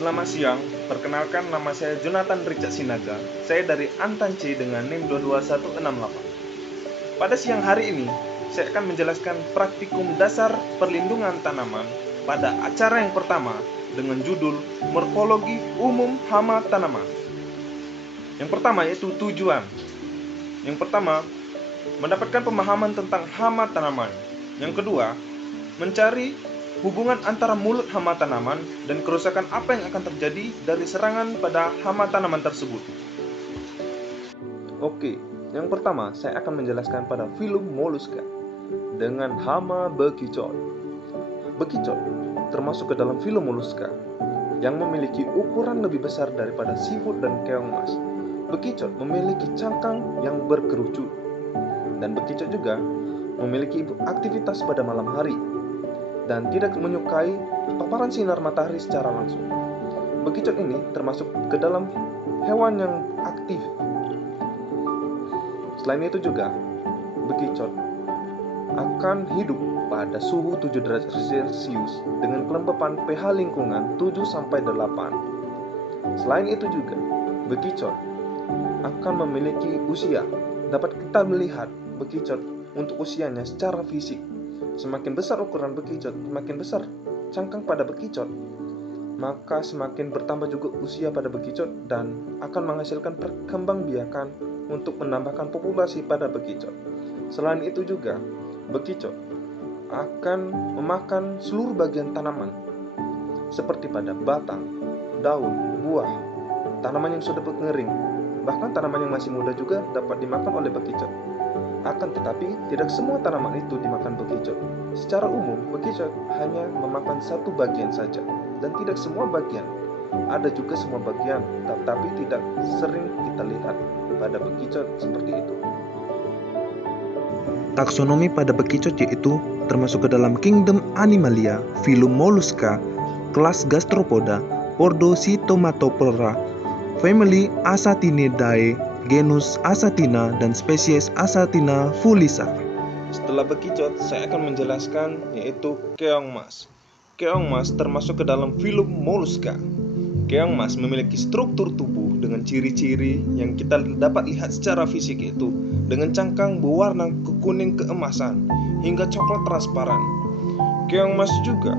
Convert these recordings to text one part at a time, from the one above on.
Selamat siang, perkenalkan nama saya Jonathan Richard Sinaga. Saya dari Antan C dengan NIM 22168. Pada siang hari ini, saya akan menjelaskan praktikum dasar perlindungan tanaman pada acara yang pertama dengan judul Morfologi Umum Hama Tanaman. Yang pertama yaitu tujuan. Yang pertama, mendapatkan pemahaman tentang hama tanaman. Yang kedua, mencari hubungan antara mulut hama tanaman dan kerusakan apa yang akan terjadi dari serangan pada hama tanaman tersebut. Oke, yang pertama saya akan menjelaskan pada filum mollusca dengan hama bekicot. Bekicot termasuk ke dalam filum mollusca yang memiliki ukuran lebih besar daripada siput dan keong mas. Bekicot memiliki cangkang yang berkerucut, dan bekicot juga memiliki aktivitas pada malam hari dan tidak menyukai paparan sinar matahari secara langsung. Bekicot ini termasuk ke dalam hewan yang aktif. Selain itu juga, bekicot akan hidup pada suhu 7 derajat Celcius dengan kelembapan pH lingkungan 7-8. Selain itu juga, bekicot akan memiliki usia. Dapat kita melihat bekicot untuk usianya secara fisik. Semakin besar ukuran bekicot, semakin besar cangkang pada bekicot, maka semakin bertambah juga usia pada bekicot dan akan menghasilkan perkembangbiakan untuk menambahkan populasi pada bekicot. Selain itu juga, bekicot akan memakan seluruh bagian tanaman seperti pada batang, daun, buah, tanaman yang sudah mengering. Bahkan tanaman yang masih muda juga dapat dimakan oleh bekicot. Akan tetapi, tidak semua tanaman itu dimakan bekicot. Secara umum, bekicot hanya memakan satu bagian saja, dan tidak semua bagian. Ada juga semua bagian, tetapi tidak sering kita lihat pada bekicot seperti itu. Taksonomi pada bekicot yaitu termasuk ke dalam kingdom Animalia, filum Mollusca, kelas Gastropoda, ordo Cytomatophora, family Asatinidae, genus Asatina, dan spesies Asatina fulisa. Setelah bekicot, saya akan menjelaskan yaitu keong mas. Keong mas termasuk ke dalam filum Mollusca. Keong mas memiliki struktur tubuh dengan ciri-ciri yang kita dapat lihat secara fisik, yaitu dengan cangkang berwarna kekuning keemasan hingga coklat transparan. Keong mas juga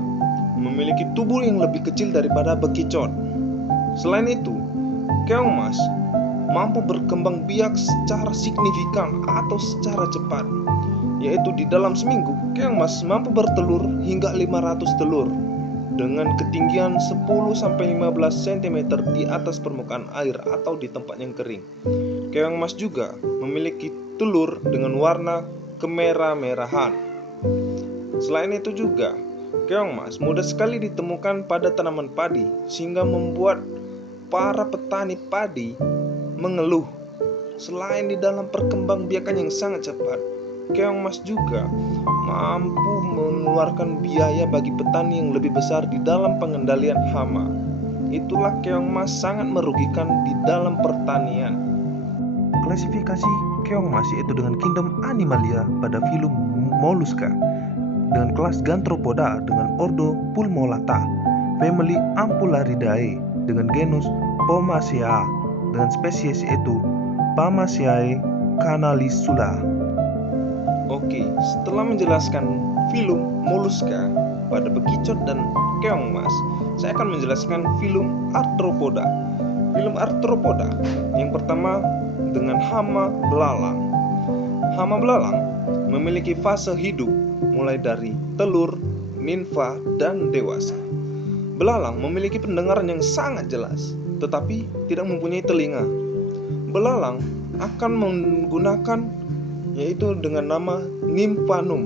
memiliki tubuh yang lebih kecil daripada bekicot. Selain itu, keong mas mampu berkembang biak secara signifikan atau secara cepat, yaitu di dalam seminggu keong mas mampu bertelur hingga 500 telur dengan ketinggian 10-15 cm di atas permukaan air atau di tempat yang kering. Keong mas juga memiliki telur dengan warna kemerah-merahan. Selain itu juga, keong mas mudah sekali ditemukan pada tanaman padi sehingga membuat para petani padi mengeluh. Selain di dalam perkembangbiakan yang sangat cepat, keong mas juga mampu mengeluarkan biaya bagi petani yang lebih besar di dalam pengendalian hama. Itulah keong mas sangat merugikan di dalam pertanian. Klasifikasi keong mas yaitu dengan kingdom Animalia pada filum Mollusca, dengan kelas Gastropoda dengan ordo Pulmolata, family Ampullaridae dengan genus Pomaceae, dengan spesies yaitu Pamaceae canalisula. Oke, setelah menjelaskan filum Mollusca pada bekicot dan keong mas, saya akan menjelaskan filum Arthropoda. Filum Arthropoda yang pertama dengan hama belalang. Hama belalang memiliki fase hidup mulai dari telur, nimfa, dan dewasa. Belalang memiliki pendengaran yang sangat jelas, tetapi tidak mempunyai telinga. Belalang akan menggunakan yaitu dengan nama nimpanum.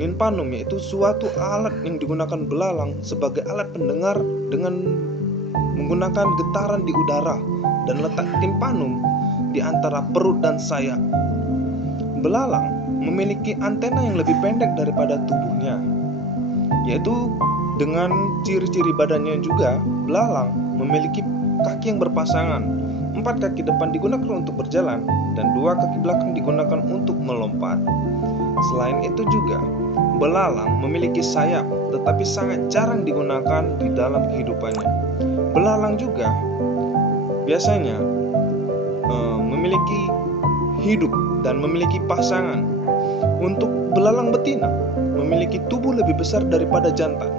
Nimpanum yaitu suatu alat yang digunakan belalang sebagai alat pendengar dengan menggunakan getaran di udara dan letak timpanum di antara perut dan sayap. Belalang memiliki antena yang lebih pendek daripada tubuhnya, yaitu dengan ciri-ciri badannya juga, belalang memiliki kaki yang berpasangan. 4 kaki depan digunakan untuk berjalan dan 2 kaki belakang digunakan untuk melompat. Selain itu juga, belalang memiliki sayap tetapi sangat jarang digunakan di dalam kehidupannya. belalang juga biasanya memiliki hidup dan memiliki pasangan. Untuk belalang betina memiliki tubuh lebih besar daripada jantan,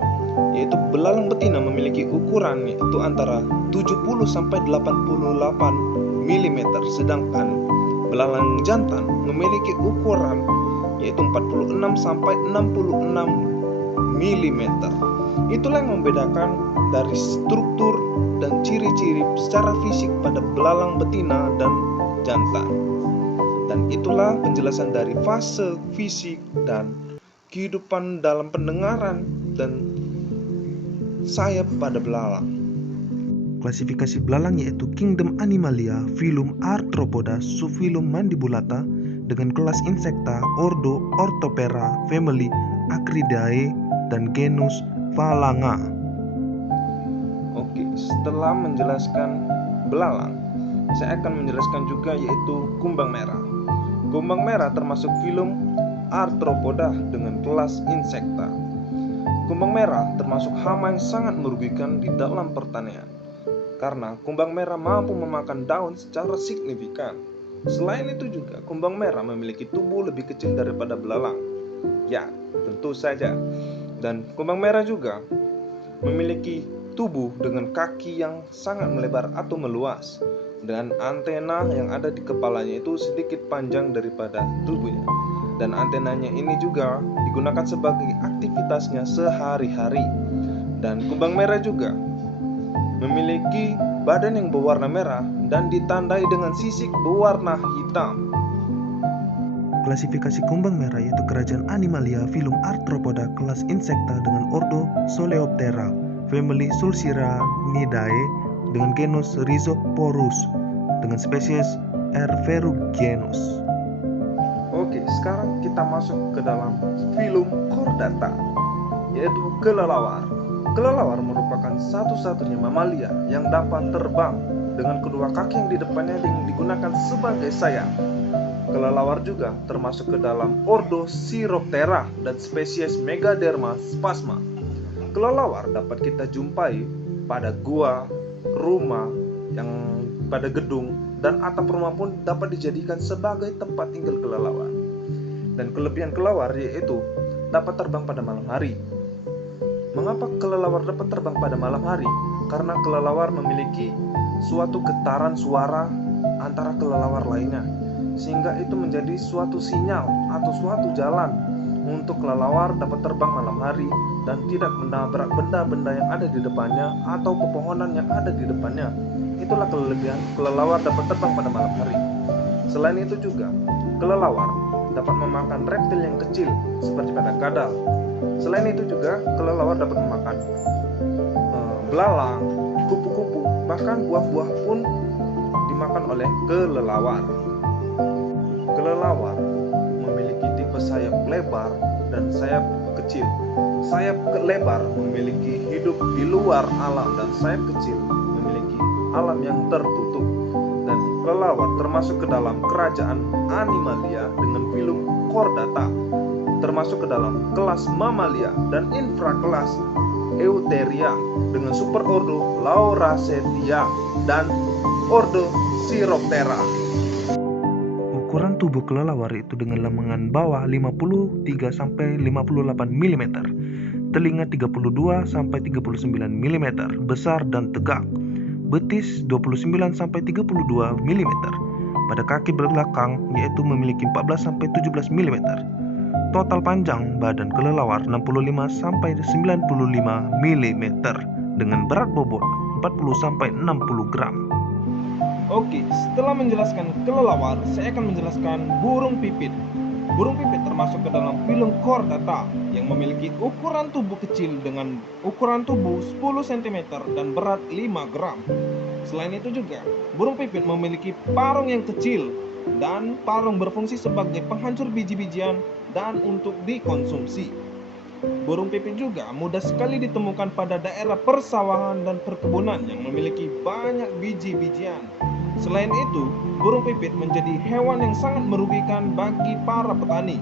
yaitu belalang betina memiliki ukuran itu antara 70 sampai 88 mm, sedangkan belalang jantan memiliki ukuran yaitu 46 sampai 66 mm. Itulah yang membedakan dari struktur dan ciri-ciri secara fisik pada belalang betina dan jantan. Dan itulah penjelasan dari fase fisik dan kehidupan dalam pendengaran dan sayap pada belalang. Klasifikasi belalang yaitu Kingdom Animalia, filum Arthropoda, subfilum Mandibulata, dengan kelas Insecta, ordo Orthoptera, family Acridae, dan genus Phalanga. Oke, setelah menjelaskan belalang, saya akan menjelaskan juga yaitu kumbang merah. Kumbang merah termasuk filum Arthropoda dengan kelas Insecta. Kumbang merah termasuk hama yang sangat merugikan di dalam pertanian, karena kumbang merah mampu memakan daun secara signifikan. Selain itu juga, kumbang merah memiliki tubuh lebih kecil daripada belalang. Ya, tentu saja. Dan kumbang merah juga memiliki tubuh dengan kaki yang sangat melebar atau meluas, dan antena yang ada di kepalanya itu sedikit panjang daripada tubuhnya. Dan antenanya ini juga digunakan sebagai aktivitasnya sehari-hari. Dan kumbang merah juga memiliki badan yang berwarna merah dan ditandai dengan sisik berwarna hitam. Klasifikasi kumbang merah yaitu kerajaan Animalia, filum Arthropoda, kelas Insecta dengan ordo Coleoptera, family Sulciranidae, dengan genus Rhizoporus, dengan spesies R. ferruginus. Oke, sekarang kita masuk ke dalam filum Chordata, yaitu kelelawar. Kelelawar merupakan satu-satunya mamalia yang dapat terbang dengan kedua kaki yang di depannya yang digunakan sebagai sayap. Kelelawar juga termasuk ke dalam ordo Chiroptera dan spesies Megaderma spasma. Kelelawar dapat kita jumpai pada gua, rumah, yang pada gedung, dan atap rumah pun dapat dijadikan sebagai tempat tinggal kelelawar. Dan kelebihan kelelawar yaitu dapat terbang pada malam hari. Mengapa kelelawar dapat terbang pada malam hari? Karena kelelawar memiliki suatu getaran suara antara kelelawar lainnya, sehingga itu menjadi suatu sinyal atau suatu jalan untuk kelelawar dapat terbang malam hari dan tidak menabrak benda-benda yang ada di depannya atau pepohonan yang ada di depannya. Itulah kelebihan kelelawar dapat terbang pada malam hari. Selain itu juga, kelelawar dapat memakan reptil yang kecil seperti pada kadal. Selain itu juga, kelelawar dapat memakan belalang, kupu-kupu, bahkan buah-buah pun dimakan oleh kelelawar. Kelelawar memiliki tipe sayap lebar dan sayap kecil. Sayap lebar memiliki hidup di luar alam dan sayap kecil memiliki alam yang tertutup. Dan kelelawar termasuk ke dalam kerajaan Animalia dengan filum Chordata, termasuk ke dalam kelas Mammalia dan infrakelas Eutheria dengan superordo Lauracetia dan ordo Chiroptera. Ukuran tubuh kelelawar itu dengan lengan bawah 53 sampai 58 mm, telinga 32 sampai 39 mm, besar dan tegak. Betis 29 sampai 32 mm. Pada kaki belakang yaitu memiliki 14 sampai 17 mm. Total panjang badan kelelawar 65 sampai 95 mm dengan berat bobot 40 sampai 60 gram. Oke, setelah menjelaskan kelelawar, saya akan menjelaskan burung pipit. Burung pipit termasuk ke dalam filum Chordata yang memiliki ukuran tubuh kecil dengan ukuran tubuh 10 cm dan berat 5 gram. Selain itu juga, burung pipit memiliki parung yang kecil dan parung berfungsi sebagai penghancur biji-bijian dan untuk dikonsumsi. Burung pipit juga mudah sekali ditemukan pada daerah persawahan dan perkebunan yang memiliki banyak biji-bijian. Selain itu, burung pipit menjadi hewan yang sangat merugikan bagi para petani.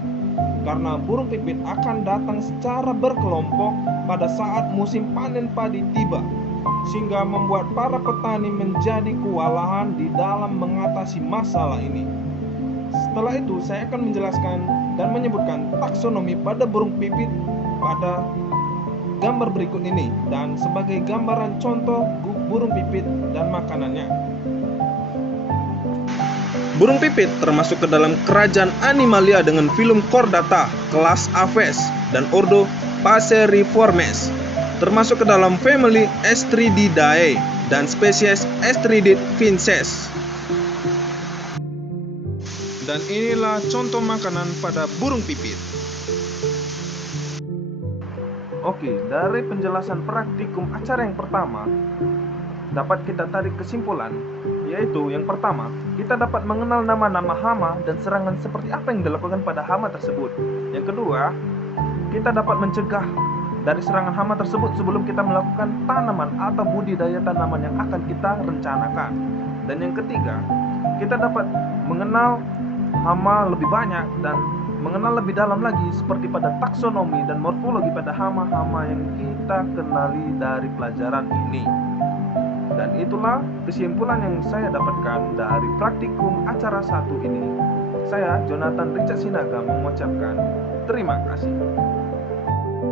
karena burung pipit akan datang secara berkelompok pada saat musim panen padi tiba, sehingga membuat para petani menjadi kewalahan di dalam mengatasi masalah ini. Setelah itu, saya akan menjelaskan dan menyebutkan taksonomi pada burung pipit pada gambar berikut ini dan sebagai gambaran contoh burung pipit dan makanannya. Burung pipit termasuk ke dalam kerajaan Animalia dengan filum Chordata, kelas Aves, dan ordo Passeriformes, termasuk ke dalam family Estrididae dan spesies Estridid vinces. Dan inilah contoh makanan pada burung pipit. Oke, dari penjelasan praktikum acara yang pertama, dapat kita tarik kesimpulan, yaitu yang pertama, kita dapat mengenal nama-nama hama dan serangan seperti apa yang dilakukan pada hama tersebut. Yang kedua, kita dapat mencegah dari serangan hama tersebut sebelum kita melakukan tanaman atau budidaya tanaman yang akan kita rencanakan. Dan yang ketiga, kita dapat mengenal hama lebih banyak dan mengenal lebih dalam lagi seperti pada taksonomi dan morfologi pada hama-hama yang kita kenali dari pelajaran ini. Dan itulah kesimpulan yang saya dapatkan dari praktikum acara 1 ini. Saya, Jonathan Richard Sinaga, mengucapkan terima kasih.